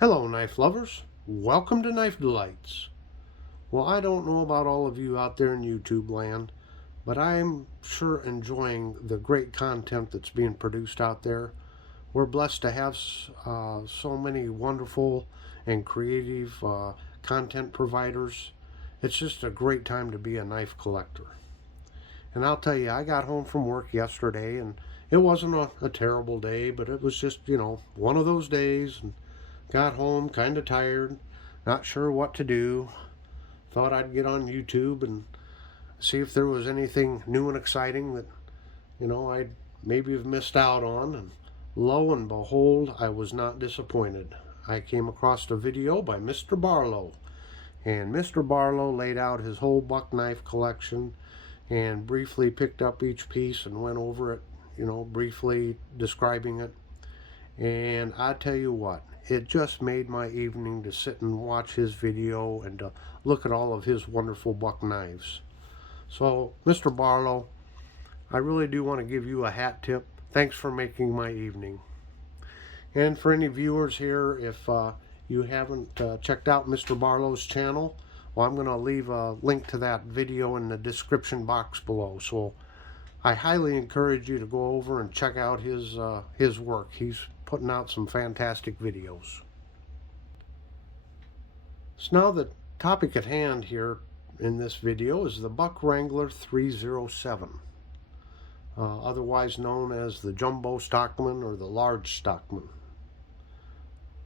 Hello, knife lovers. Welcome to Knife Delights. Well, I don't know about all of you out there in YouTube land, but I'm sure enjoying the great content that's being produced out there. We're blessed to have so many wonderful and creative content providers. It's just a great time to be a knife collector. And I'll tell you, I got home from work yesterday, and it wasn't a terrible day, but it was just, one of those days. And got home kind of tired, not sure what to do. Thought I'd get on YouTube and see if there was anything new and exciting that, I'd maybe have missed out on. And lo and behold, I was not disappointed. I came across a video by Mr. Barlow. And Mr. Barlow laid out his whole buck knife collection and briefly picked up each piece and went over it, briefly describing it. And I tell you what, it just made my evening to sit and watch his video and to look at all of his wonderful buck knives. So, Mr. Barlow, I really do want to give you a hat tip. Thanks for making my evening. And for any viewers here, if you haven't checked out Mr. Barlow's channel, well, I'm going to leave a link to that video in the description box below. So I highly encourage you to go over and check out his work. He's putting out some fantastic videos. So now the topic at hand here in this video is the Buck Wrangler 307, otherwise known as the Jumbo Stockman or the Large Stockman.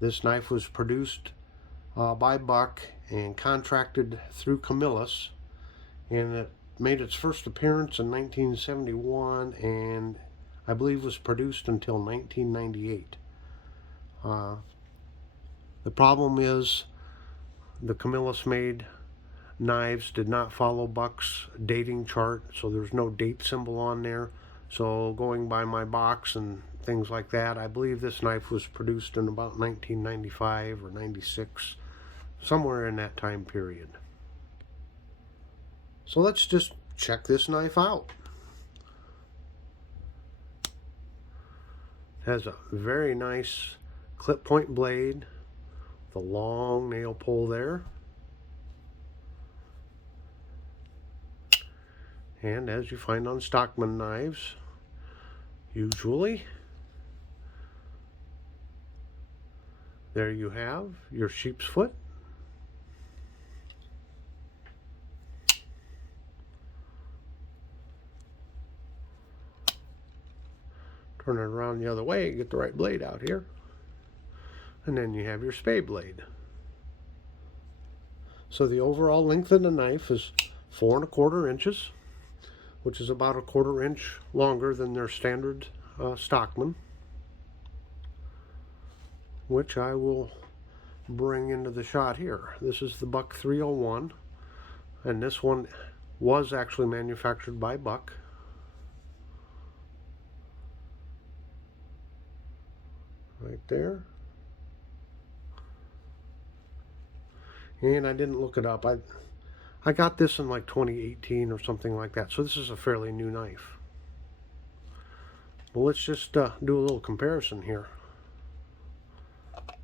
This knife was produced by Buck and contracted through Camillus, and it made its first appearance in 1971 and I believe was produced until 1998. The problem is the Camillus made knives did not follow Buck's dating chart, so there's no date symbol on there. So going by my box and things like that, I believe this knife was produced in about 1995 or 96, somewhere in that time period. So let's just check this knife out. It has a very nice clip point blade with a long nail pull there. And as you find on Stockman knives, usually, there you have your sheep's foot. Turn it around the other way, get the right blade out here. And then you have your spade blade. So the overall length of the knife is 4 1/4 inches, which is about 1/4 inch longer than their standard Stockman, which I will bring into the shot here. This is the Buck 301, and this one was actually manufactured by Buck. Right there. And I didn't look it up. I got this in like 2018 or something like that. So this is a fairly new knife. Well, let's just do a little comparison here. I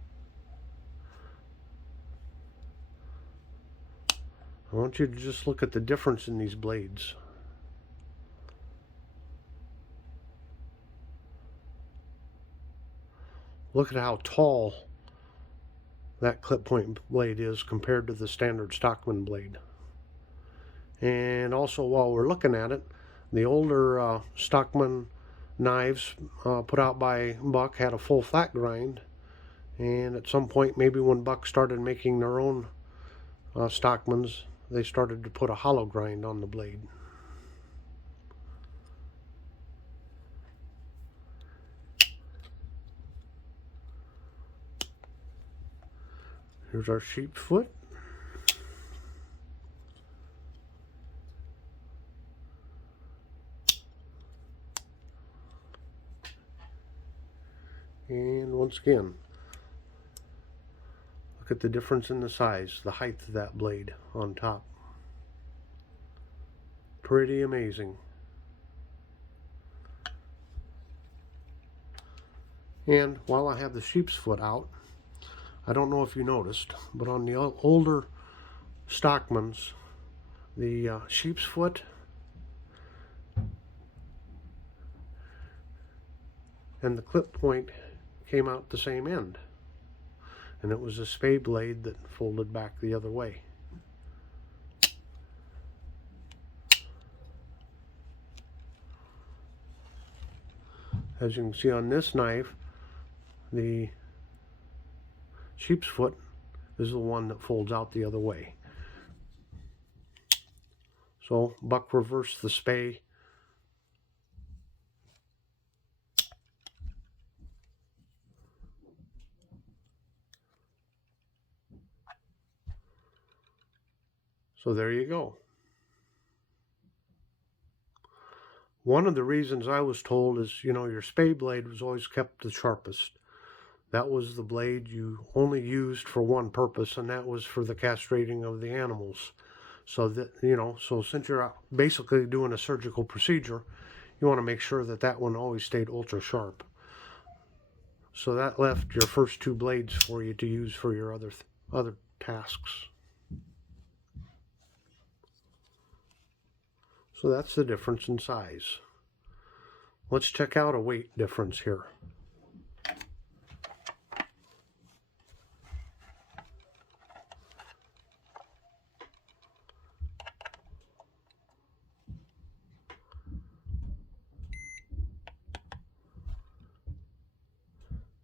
want you to just look at the difference in these blades. Look at how tall that clip point blade is compared to the standard Stockman blade. And also, while we're looking at it, the older Stockman knives put out by Buck had a full flat grind, and at some point, maybe when Buck started making their own Stockmans, they started to put a hollow grind on the blade. Here's our sheep's foot. And once again, look at the difference in the size, the height of that blade on top. Pretty amazing. And while I have the sheep's foot out, I don't know if you noticed, but on the older Stockmans, the sheep's foot and the clip point came out the same end. And it was a spay blade that folded back the other way. As you can see on this knife, the sheep's foot is the one that folds out the other way. So buck reverse the spay. So there you go. One of the reasons I was told is, your spay blade was always kept the sharpest. That was the blade you only used for one purpose, and that was for the castrating of the animals. So that, so since you're basically doing a surgical procedure, you want to make sure that that one always stayed ultra sharp. So that left your first two blades for you to use for your other tasks. So that's the difference in size. Let's check out a weight difference here.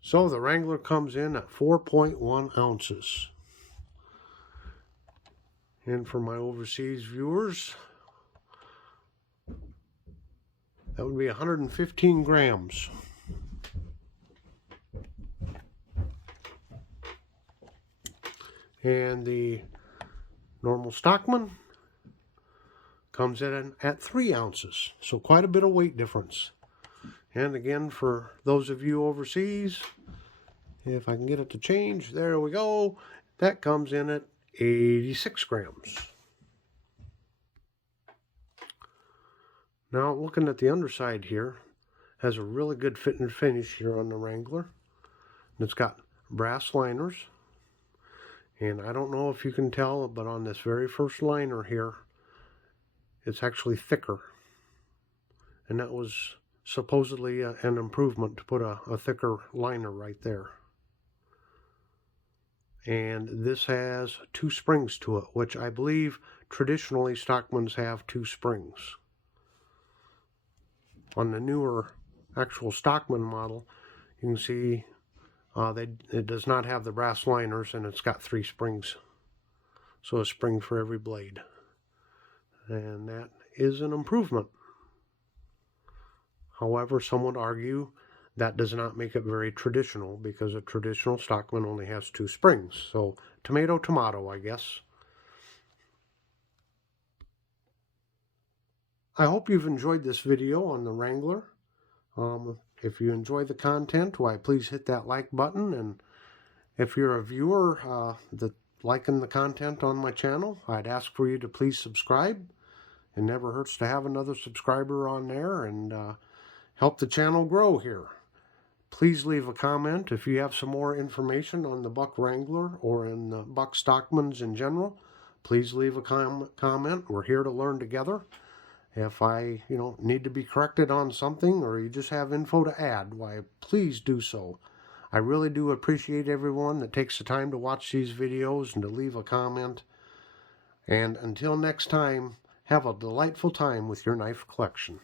So the Wrangler comes in at 4.1 ounces. And for my overseas viewers, that would be 115 grams. And the normal Stockman comes in at 3 ounces. So quite a bit of weight difference. And again, for those of you overseas, if I can get it to change, there we go. That comes in at 86 grams. Now, looking at the underside here, has a really good fit and finish here on the Wrangler. And it's got brass liners. And I don't know if you can tell, but on this very first liner here, it's actually thicker. And that was supposedly an improvement to put a thicker liner right there. And this has 2 springs to it, which I believe traditionally Stockmans have 2 springs. On the newer actual Stockman model, you can see it does not have the brass liners, and it's got 3 springs. So a spring for every blade. And that is an improvement. However, some would argue that does not make it very traditional, because a traditional Stockman only has 2 springs. So tomato, tomato, I guess. I hope you've enjoyed this video on the Wrangler. If you enjoy the content, why, please hit that like button. And if you're a viewer that's liking the content on my channel, I'd ask for you to please subscribe. It never hurts to have another subscriber on there, and help the channel grow here. Please leave a comment if you have some more information on the Buck Wrangler or in the Buck Stockmans in general. Please leave a comment. We're here to learn together. If I, need to be corrected on something, or you just have info to add, why, please do so. I really do appreciate everyone that takes the time to watch these videos and to leave a comment. And until next time, have a delightful time with your knife collection.